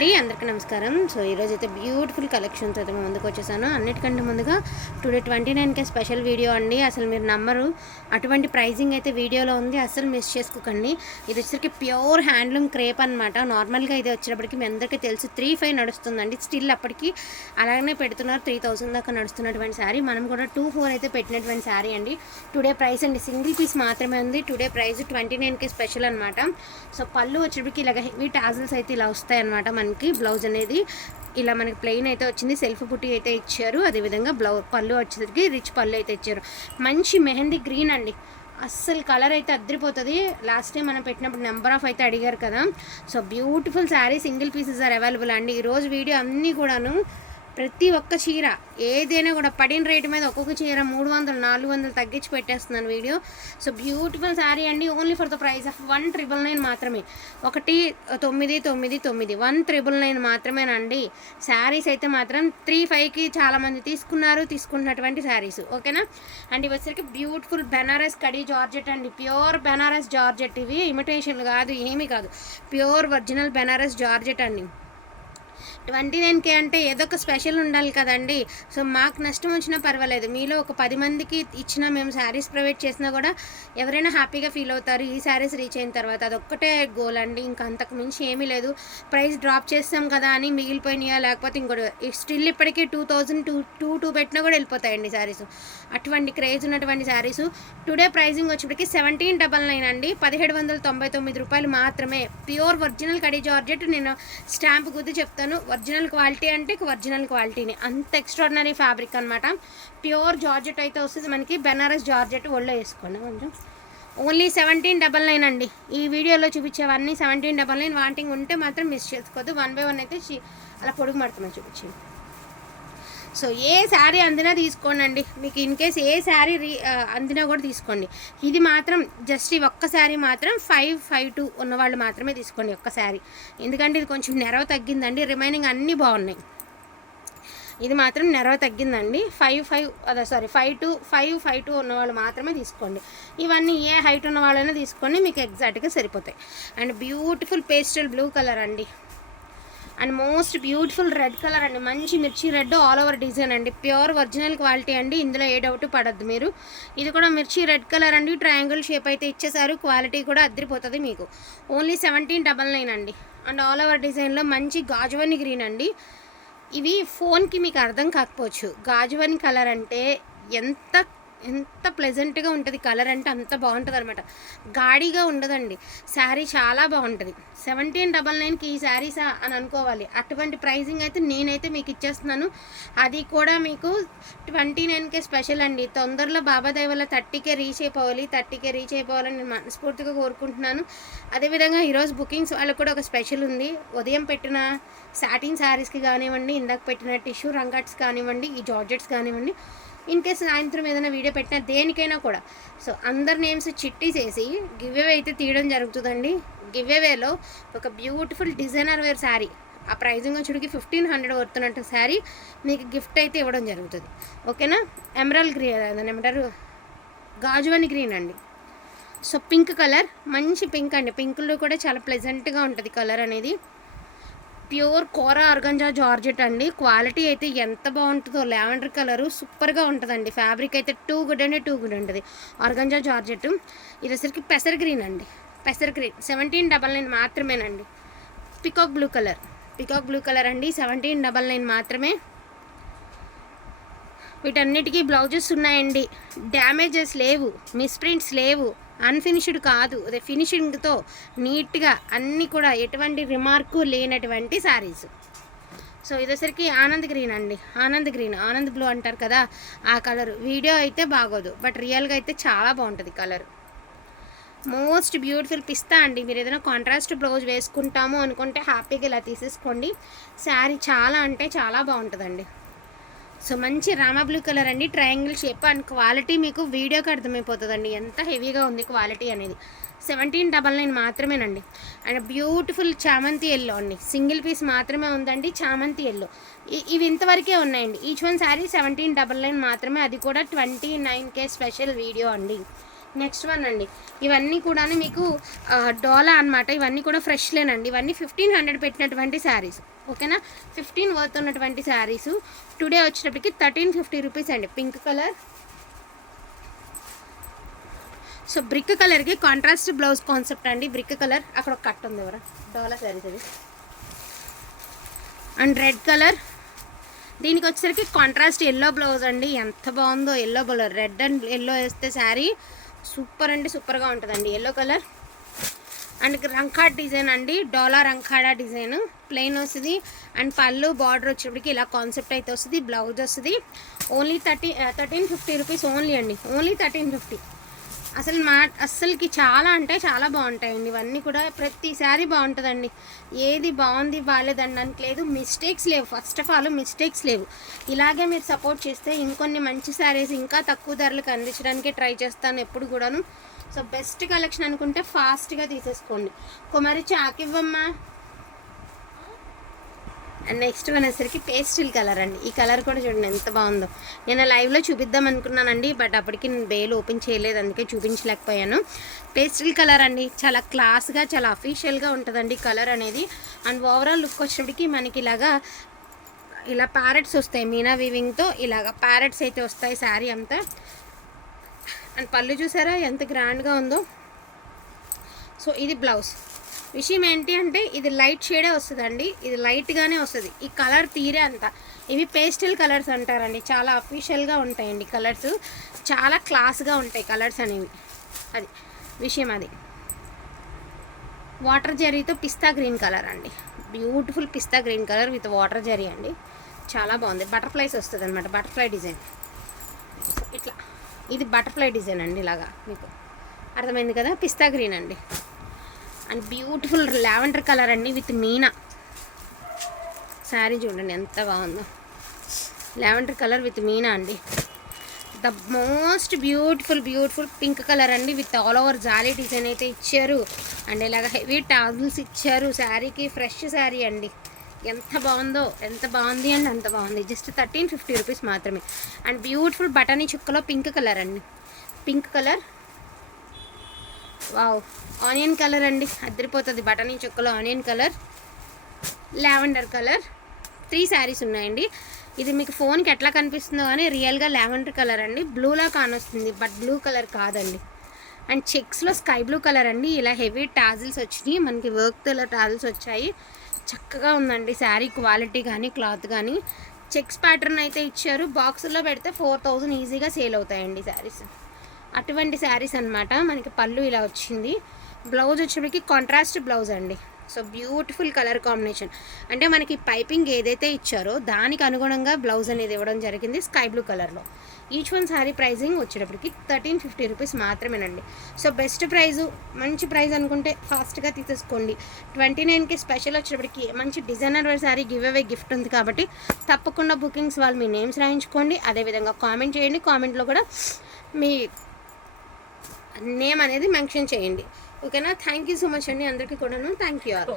అండి అందరికీ నమస్కారం. సో ఈరోజు అయితే బ్యూటిఫుల్ కలెక్షన్స్ అయితే మేము ముందుకు వచ్చేసాను. అన్నిటికంటే ముందుగా today twenty nine K special video అండి. అసలు మీరు నమ్మరు. అటువంటి ప్రైజింగ్ అయితే వీడియోలో ఉంది. అసలు మిస్ చేసుకోకండి. ఇది వచ్చరికి ప్యూర్ హ్యాండ్లూమ్ క్రేప్ అనమాట నార్మల్గా ఇది వచ్చేటప్పటికి మీ అందరికీ తెలుసు. త్రీ ఫైవ్ నడుస్తుందండి. స్టిల్ అప్పటికి అలాగనే పెడుతున్నారు. త్రీ థౌసండ్ దాకా నడుస్తున్నటువంటి శారీ. మనం కూడా టూ ఫోర్ అయితే పెట్టినటువంటి శారీ అండి. టుడే ప్రైస్ అండి. సింగిల్ పీస్ మాత్రమే ఉంది. Today price twenty nine K special అనమాట సో పళ్ళు వచ్చేటప్పటికి ఇలాగ హెవీ టాజల్స్ అయితే ఇలా వస్తాయి అనమాట మనకి బ్లౌజ్ అనేది ఇలా మనకి ప్లెయిన్ అయితే వచ్చింది. సెల్ఫ్ బుట్టి అయితే ఇచ్చారు. అదేవిధంగా బ్లౌ పళ్ళు వచ్చేసరికి రిచ్ పళ్ళు అయితే ఇచ్చారు. మంచి మెహందీ గ్రీన్ అండి. అస్సలు కలర్ అయితే అద్దరిపోతుంది లాస్ట్ టైం మనం పెట్టినప్పుడు నెంబర్ ఆఫ్ అయితే అడిగారు కదా. So beautiful sari single pieces are available అండి. ఈరోజు వీడియో అన్నీ కూడాను ప్రతి ఒక్క చీర ఏదైనా కూడా పడిన రేటు మీద ఒక్కొక్క చీర మూడు వందలు నాలుగు వందలు తగ్గించి పెట్టేస్తున్నాను వీడియో. సో బ్యూటిఫుల్ శారీ అండి. Only for the price of one triple nine మాత్రమే. ఒకటి తొమ్మిది తొమ్మిది తొమ్మిది. వన్ ట్రిపుల్ నైన్ మాత్రమేనండి. శారీస్ అయితే మాత్రం త్రీ ఫైవ్కి చాలామంది తీసుకున్నారు తీసుకున్నటువంటి శారీస్. ఓకేనా? అండ్ ఇవి బ్యూటిఫుల్ బెనారస్ కడీ జార్జెట్ అండి. ప్యూర్ బెనారస్ జార్జెట్ ఇవి. ఇమిటేషన్ కాదు ఏమీ కాదు. ప్యూర్ ఒరిజినల్ బెనారస్ జార్జెట్ అండి. ట్వంటీ నైన్ కే అంటే ఏదో ఒక స్పెషల్ ఉండాలి కదండి. సో మాకు నష్టం వచ్చినా పర్వాలేదు. మీలో ఒక పది మందికి ఇచ్చినా మేము శారీస్ ప్రొవైడ్ చేసినా కూడా ఎవరైనా హ్యాపీగా ఫీల్ అవుతారు. ఈ శారీస్ రీచ్ అయిన తర్వాత అదొక్కటే గోల్ అండి. ఇంకా అంతకు మించి ఏమీ లేదు. ప్రైస్ డ్రాప్ చేస్తాం కదా అని మిగిలిపోయినాయా? లేకపోతే ఇంకోటి స్టిల్ ఇప్పటికీ two thousand two two two పెట్టినా కూడా వెళ్ళిపోతాయండి శారీస్. అటువంటి క్రేజ్ ఉన్నటువంటి శారీస్. టుడే ప్రైజింగ్ వచ్చేప్పటికి సెవెంటీన్ డబల్ నైన్ అండి. పదిహేడు వందల తొంభై తొమ్మిది రూపాయలు మాత్రమే. ప్యూర్ ఒరిజినల్ కడీ జార్జెట్ నేను స్టాంప్ గుద్ది చెప్తాను. ఒరిజినల్ క్వాలిటీ అంటే ఒరిజినల్ క్వాలిటీని. అంత ఎక్స్ట్రాడినరీ ఫ్యాబ్రిక్ అనమాట ప్యూర్ జార్జెట్ అయితే వస్తుంది మనకి. బెనారస్ జార్జెట్ ఒళ్ళో వేసుకోండి కొంచెం. ఓన్లీ సెవెంటీన్ డబల్ నైన్ అండి. ఈ వీడియోలో చూపించేవన్నీ సెవెంటీన్ డబల్ నైన్. వాంటింగ్ ఉంటే మాత్రం మిస్ చేసుకోవద్దు. వన్ బై వన్ అయితే అలా పొడుగు మడతమే చూపించింది సో ఏ శారీ అందినా తీసుకోండి మీకు ఇన్ కేస్ ఏ శారీ రీ అందినా కూడా తీసుకోండి. ఇది మాత్రం జస్ట్ ఈ ఒక్క శారీ మాత్రం ఫైవ్ ఫైవ్ టూ ఉన్న వాళ్ళు మాత్రమే తీసుకోండి ఒక్క శారీ. ఎందుకంటే ఇది కొంచెం నెరవ తగ్గిందండి. రిమైనింగ్ అన్నీ బాగున్నాయి. ఇది మాత్రం నెరవ తగ్గిందండి. ఫైవ్ ఫైవ్ అదే sorry five two five five two ఉన్న వాళ్ళు మాత్రమే తీసుకోండి. ఇవన్నీ ఏ హైట్ ఉన్న వాళ్ళైనా తీసుకోండి. మీకు ఎగ్జాక్ట్గా సరిపోతాయి. And beautiful pastel blue colour అండి. And most beautiful red colour అండి. మంచి మిర్చి రెడ్ ఆల్ ఓవర్ డిజైన్ అండి. ప్యూర్ ఒరిజినల్ క్వాలిటీ అండి. ఇందులో ఏ డౌట్ పడద్దు మీరు. ఇది కూడా మిర్చి రెడ్ కలర్ అండి. ట్రయాంగిల్ షేప్ అయితే ఇచ్చేసారు. క్వాలిటీ కూడా అద్దరిపోతుంది మీకు. ఓన్లీ సెవెంటీన్ డబల్ నైన్ అండి. అండ్ ఆల్ ఓవర్ డిజైన్లో మంచి గాజువని గ్రీన్ అండి. ఇవి ఫోన్కి మీకు అర్థం కాకపోవచ్చు. గాజువని కలర్ అంటే ఎంత ఎంత ప్లెజెంట్గా ఉంటుంది కలర్ అంటే అంత బాగుంటుంది అనమాట గాడిగా ఉండదండి. శారీ చాలా బాగుంటుంది. సెవెంటీన్ డబల్ నైన్కి ఈ శారీసా అని అనుకోవాలి. అటువంటి ప్రైజింగ్ అయితే నేనైతే మీకు ఇచ్చేస్తున్నాను. అది కూడా మీకు ట్వంటీ నైన్కే స్పెషల్ అండి. తొందరలో బాబా దయవల్ల థర్టీకే రీచ్ అయిపోవాలి. థర్టీకే రీచ్ అయిపోవాలని నేను మనస్ఫూర్తిగా కోరుకుంటున్నాను. అదేవిధంగా ఈరోజు బుకింగ్స్ వాళ్ళకి కూడా ఒక స్పెషల్ ఉంది. ఉదయం పెట్టిన సాటిన్ శారీస్కి కానివ్వండి ఇందాక పెట్టిన టిష్యూ రంగట్స్ కానివ్వండి ఈ జార్జెట్స్ కానివ్వండి ఇన్ కేస్ సాయంత్రం ఏదైనా వీడియో పెట్టినా దేనికైనా కూడా. సో అందరి నేమ్స్ చిట్టి చేసి గివ్వే అయితే తీయడం జరుగుతుందండి. గివ్ఏవేలో ఒక బ్యూటిఫుల్ డిజైనర్ వేర్ శారీ. ఆ ప్రైజింగ్ వచ్చేటికి ఫిఫ్టీన్ హండ్రెడ్ వస్తున్నట్టు శారీ మీకు గిఫ్ట్ అయితే ఇవ్వడం జరుగుతుంది. ఓకేనా? ఎమరల్ గ్రీన్ అదని ఏమంటారు? గాజువని గ్రీన్ అండి. సో పింక్ కలర్ మంచి పింక్ అండి. పింక్లో కూడా చాలా ప్లెజెంట్గా ఉంటుంది కలర్ అనేది. ప్యూర్ కూర ఆర్గంజా జార్జెట్ అండి. క్వాలిటీ అయితే ఎంత బాగుంటుందో లావెండర్ కలరు సూపర్గా ఉంటుందండి. ఫ్యాబ్రిక్ అయితే టూ గుడ్ అండి టూ గుడ్ ఉంటుంది ఆర్గంజా జార్జెట్. ఇది వచ్చరికి పెసర్ గ్రీన్ అండి. పెసర్ గ్రీన్. సెవెంటీన్ డబల్ నైన్ మాత్రమేనండి. Peacock blue colour. Peacock blue colour అండి. సెవెంటీన్ డబల్ నైన్ మాత్రమే. వీటన్నిటికీ బ్లౌజెస్ ఉన్నాయండి. డ్యామేజెస్ లేవు. మిస్ప్రింట్స్ లేవు. అన్ఫినిష్డ్ కాదు. అదే ఫినిషింగ్తో నీట్గా అన్నీ కూడా ఎటువంటి రిమార్కు లేనటువంటి శారీస్ సో ఇదేసరికి ఆనంద్ గ్రీన్ అండి. ఆనంద్ గ్రీన్ ఆనంద్ బ్లూ అంటారు కదా ఆ కలర్ వీడియో అయితే బాగోదు బట్ రియల్గా అయితే చాలా బాగుంటుంది కలర్ మోస్ట్ బ్యూటిఫుల్ పిస్తా అండి. మీరు ఏదైనా కాంట్రాస్ట్ బ్లౌజ్ వేసుకుంటాము అనుకుంటే హ్యాపీగా ఇలా తీసేసుకోండి. శారీ చాలా అంటే చాలా బాగుంటుందండి. సో మంచి రామా బ్లూ కలర్ అండి. ట్రయాంగిల్ షేప్ అండ్ క్వాలిటీ మీకు వీడియోకి అర్థమైపోతుందండి. ఎంత హెవీగా ఉంది క్వాలిటీ అనేది. సెవెంటీన్ డబల్ నైన్ మాత్రమేనండి. అండ్ బ్యూటిఫుల్ చామంతి ఎల్లో అండి. సింగిల్ పీస్ మాత్రమే ఉందండి. చామంతి ఎల్లో ఇవి ఇంతవరకే ఉన్నాయండి. Each one sari seventeen double nine మాత్రమే. అది కూడా twenty nine K special video అండి. నెక్స్ట్ వన్ అండి. ఇవన్నీ కూడా మీకు డోలా అన్నమాట. ఇవన్నీ కూడా ఫ్రెష్లేనండి ఇవన్నీ ఫిఫ్టీన్ హండ్రెడ్ పెట్టినటువంటి శారీస్ ఓకేనా? ఫిఫ్టీన్ వర్త్ ఉన్నటువంటి శారీస్ టుడే వచ్చేటప్పటికి థర్టీన్ ఫిఫ్టీ రూపీస్ అండి. పింక్ కలర్ సో బ్రిక్ కలర్కి కాంట్రాస్ట్ బ్లౌజ్ కాన్సెప్ట్ అండి. బ్రిక్ కలర్ అక్కడ ఒక కట్ ఉంది ఎవరా? డోలా శారీస్ అది అండ్ రెడ్ కలర్ దీనికి వచ్చేసరికి కాంట్రాస్ట్ ఎల్లో బ్లౌజ్ అండి. ఎంత బాగుందో yellow colour red and yellow వేస్తే శారీ సూపర్ అంటే సూపర్గా ఉంటుందండి. ఎల్లో కలర్ అండ్ రంఖాడ్ డిజైన్ అండి డోలా రంఖాడా డిజైన్. ప్లెయిన్ వస్తుంది. అండ్ పళ్ళు బార్డర్ వచ్చేప్పటికి ఇలా కాన్సెప్ట్ అయితే వస్తుంది బ్లౌజ్ వస్తుంది. Only thirty thirteen fifty rupees only అండి. ఓన్లీ థర్టీన్ ఫిఫ్టీ అసలు మా అస్సలకి చాలా అంటే చాలా బాగుంటాయండి. ఇవన్నీ కూడా ప్రతిసారి బాగుంటుందండి. ఏది బాగుంది బాగాలేదనడానికి లేదు. మిస్టేక్స్ లేవు. ఫస్ట్ ఆఫ్ ఆల్ మిస్టేక్స్ లేవు. ఇలాగే మీరు సపోర్ట్ చేస్తే ఇంకొన్ని మంచి శారీస్ ఇంకా తక్కువ ధరలకు అందించడానికి ట్రై చేస్తాను ఎప్పుడు కూడాను. సో బెస్ట్ కలెక్షన్ అనుకుంటే ఫాస్ట్గా తీసేసుకోండి. కుమారి చాకివ్వమ్మా. అండ్ నెక్స్ట్ అనేసరికి పేస్టిల్ కలర్ అండి. ఈ కలర్ కూడా చూడండి ఎంత బాగుందో. నేను లైవ్లో చూపిద్దాం అనుకున్నానండి బట్ అప్పటికి నేను బేల్ ఓపెన్ చేయలేదు అందుకే చూపించలేకపోయాను. పేస్టిల్ కలర్ అండి చాలా క్లాస్గా చాలా అఫీషియల్గా ఉంటుందండి కలర్ అనేది. అండ్ ఓవరాల్ లుక్ వచ్చేటప్పటికి మనకి ఇలాగా ఇలా ప్యారెట్స్ వస్తాయి మీనా వీవింగ్తో ఇలాగ ప్యారెట్స్ అయితే వస్తాయి శారీ అంతా. అండ్ పళ్ళు చూసారా ఎంత గ్రాండ్గా ఉందో. సో ఇది బ్లౌజ్ విషయం ఏంటి అంటే ఇది లైట్ షేడే వస్తుందండి. ఇది లైట్గానే వస్తుంది. ఈ కలర్ తీరే అంత. ఇవి పేస్టల్ కలర్స్ అంటారండి. చాలా అఫీషియల్గా ఉంటాయండి కలర్స్. చాలా క్లాస్గా ఉంటాయి కలర్స్ అనేవి. అది విషయం అది. వాటర్ జరీతో పిస్తా గ్రీన్ కలర్ అండి. బ్యూటిఫుల్ పిస్తా green colour with water zari అండి. చాలా బాగుంది. బటర్ఫ్లైస్ వస్తుంది అనమాట బటర్ఫ్లై డిజైన్. ఇట్లా. ఇది బటర్ఫ్లై డిజైన్ అండి ఇలాగా మీకు. అర్థమైంది కదా? పిస్తా గ్రీన్ అండి. అండ్ బ్యూటిఫుల్ లావెండర్ కలర్ అండి విత్ మీనా. శారీ చూడండి ఎంత బాగుందో. లావెండర్ కలర్ విత్ మీనా అండి. The most beautiful beautiful pink colour అండి విత్ ఆల్ ఓవర్ జాలీ డిజైన్ అయితే ఇచ్చారు. అండ్ ఇలాగ హెవీ టాజిల్స్ ఇచ్చారు. శారీకి ఫ్రెష్ శారీ అండి. ఎంత బాగుందో ఎంత బాగుంది అండి అంత బాగుంది. జస్ట్ థర్టీన్ ఫిఫ్టీ రూపీస్ మాత్రమే. అండ్ బ్యూటిఫుల్ బటనీ చుక్కలో పింక్ కలర్ అండి. Pink colour wow. Onion colour అండి. అద్దరిపోతుంది. బటనీ చుక్కలో onion colour lavender colour. Three saris ఉన్నాయండి. ఇది మీకు ఫోన్కి ఎట్లా కనిపిస్తుందో కానీ రియల్గా లావెండర్ కలర్ అండి. బ్లూలా కానొస్తుంది బట్ బ్లూ కలర్ కాదండి. అండ్ చెక్స్లో స్కై బ్లూ కలర్ అండి. ఇలా హెవీ టాజిల్స్ వచ్చినాయి. మనకి వర్క్ ఇలా టాజిల్స్ వచ్చాయి. చక్కగా ఉందండి శారీ క్వాలిటీ కానీ క్లాత్ కానీ చెక్స్ ప్యాటర్న్ అయితే ఇచ్చారు. బాక్సుల్లో పెడితే ఫోర్ థౌజండ్ ఈజీగా సేల్ అవుతాయండి శారీస్. అటువంటి శారీస్ అన్నమాట. మనకి పళ్ళు ఇలా వచ్చింది. బ్లౌజ్ వచ్చేప్పటికి కాంట్రాస్ట్ బ్లౌజ్ అండి. సో బ్యూటిఫుల్ కలర్ కాంబినేషన్ అంటే మనకి పైపింగ్ ఏదైతే ఇచ్చారో దానికి అనుగుణంగా బ్లౌజ్ అనేది ఇవ్వడం జరిగింది స్కై బ్లూ కలర్లో ఈచ్ వన్ శారీ ప్రైజింగ్ వచ్చేటప్పటికి థర్టీన్ ఫిఫ్టీ రూపీస్ మాత్రమేనండి. సో బెస్ట్ ప్రైజు మంచి ప్రైస్ అనుకుంటే ఫాస్ట్గా తీసేసుకోండి. ట్వంటీ నైన్కి స్పెషల్ వచ్చేటప్పటికి మంచి designer sari give away gift ఉంది కాబట్టి తప్పకుండా బుకింగ్స్ వాళ్ళు మీ నేమ్స్ రాయించుకోండి. అదేవిధంగా కామెంట్ చేయండి. కామెంట్లో కూడా మీ నేమ్ అనేది మెన్షన్ చేయండి. ఓకేనా? థ్యాంక్ యూ సో మచ్ అండి అందరికీ కూడాను. Thank you all